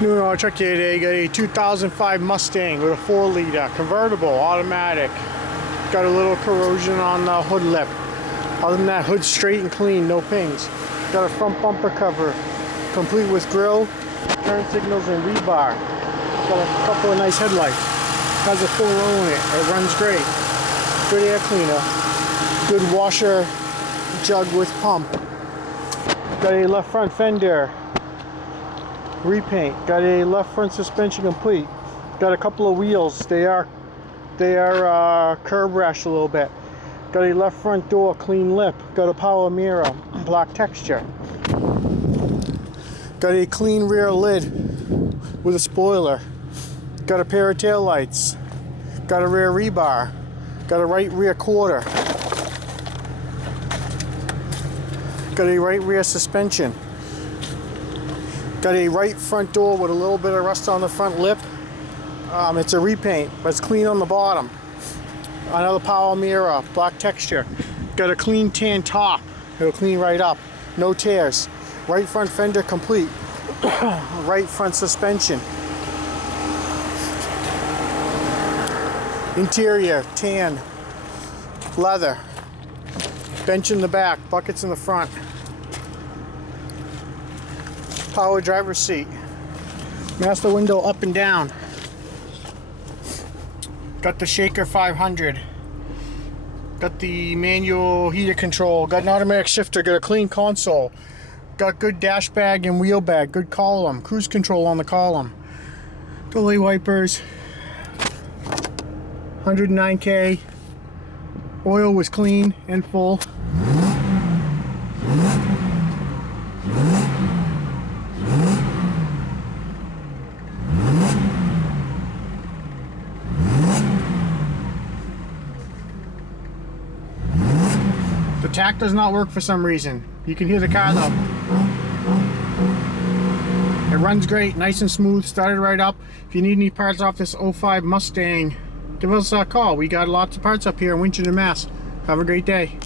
New in our truck here today, got a 2005 Mustang with a 4-liter convertible, automatic. Got a little corrosion on the hood lip. Other than that, hood's straight and clean, no pings. Got a front bumper cover, complete with grille, turn signals, and rebar. Got a couple of nice headlights. Has a full row in it. It runs great. Good air cleaner. Good washer jug with pump. Got a left front fender repaint. Got a left front suspension complete. Got a couple of wheels. They are curb rash a little bit. Got a left front door clean lip. Got a power mirror, black texture. Got a clean rear lid with a spoiler. Got a pair of tail lights. Got a rear rebar. Got a right rear quarter. Got a right rear suspension. Got a right front door with a little bit of rust on the front lip. It's a repaint, but it's clean on the bottom. Another power mirror, black texture. Got a clean tan top. It'll clean right up. No tears. Right front fender complete. Right front suspension. Interior, tan. Leather. Bench in the back, buckets in the front. Power driver's seat. Master window up and down. Got the Shaker 500. Got the manual heater control. Got an automatic shifter. Got a clean console. Got good dash bag and wheel bag. Good column. Cruise control on the column. Delay wipers. 109K. Oil was clean and full. The tach does not work for some reason. You can hear the car though. It runs great, nice and smooth, started right up. If you need any parts off this 05 Mustang, give us a call. We got lots of parts up here in Winchester, Mass. Have a great day.